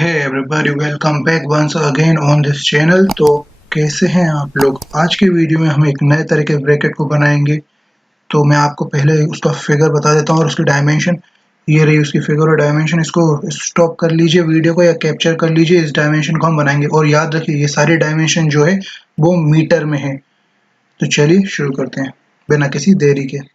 Hey everybody, welcome back once again on this channel। तो कैसे हैं आप लोग। आज के वीडियो में हम एक नए तरह के ब्रैकेट को बनाएंगे। तो मैं आपको पहले उसका फिगर बता देता हूँ और उसकी डायमेंशन। ये रही उसकी फिगर और डायमेंशन। इसको स्टॉप कर लीजिए वीडियो को या कैप्चर कर लीजिए। इस डायमेंशन को हम बनाएंगे और याद रखिए ये सारी डायमेंशन जो है वो मीटर में है। तो चलिए शुरू करते हैं बिना किसी देरी के।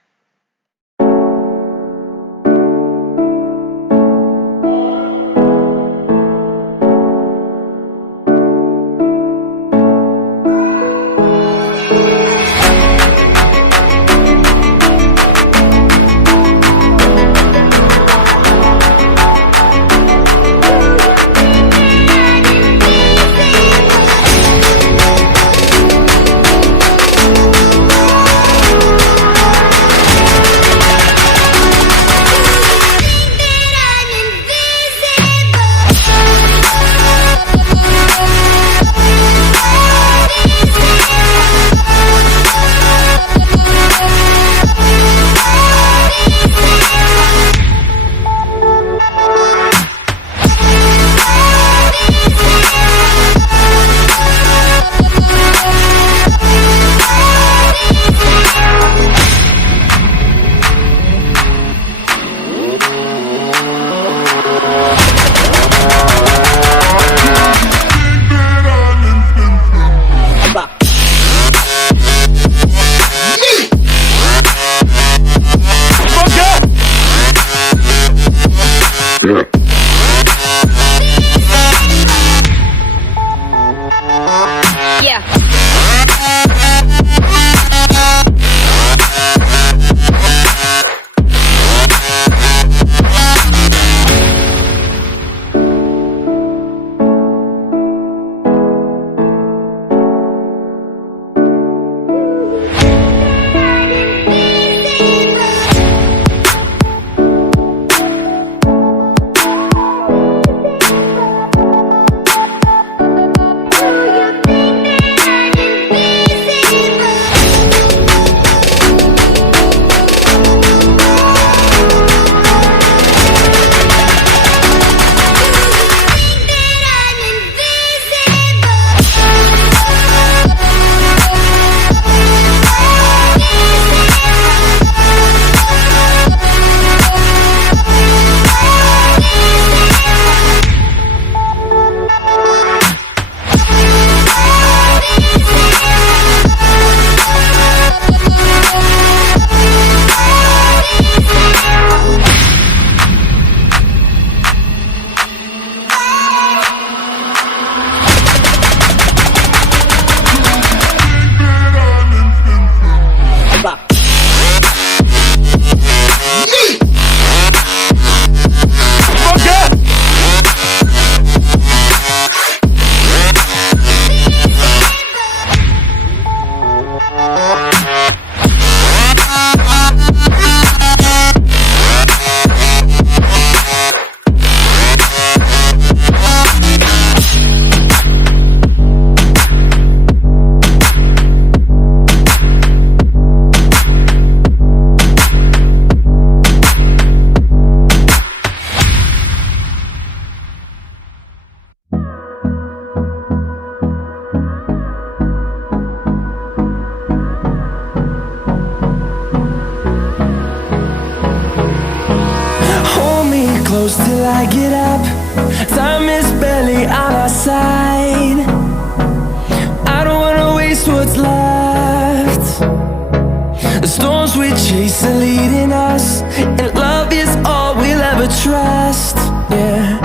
Close till I get up. Time is barely on our side. I don't wanna waste what's left. The storms we chase are leading us, and love is all we'll ever trust. Yeah,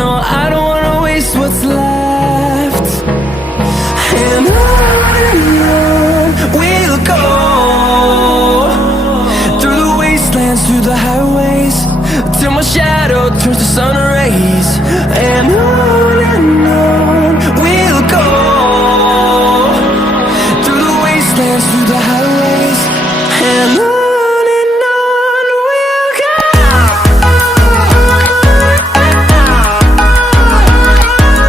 no, I don't wanna waste what's left. And on we'll go, through the wastelands, through the highways, till my shadow turns to sun rays. And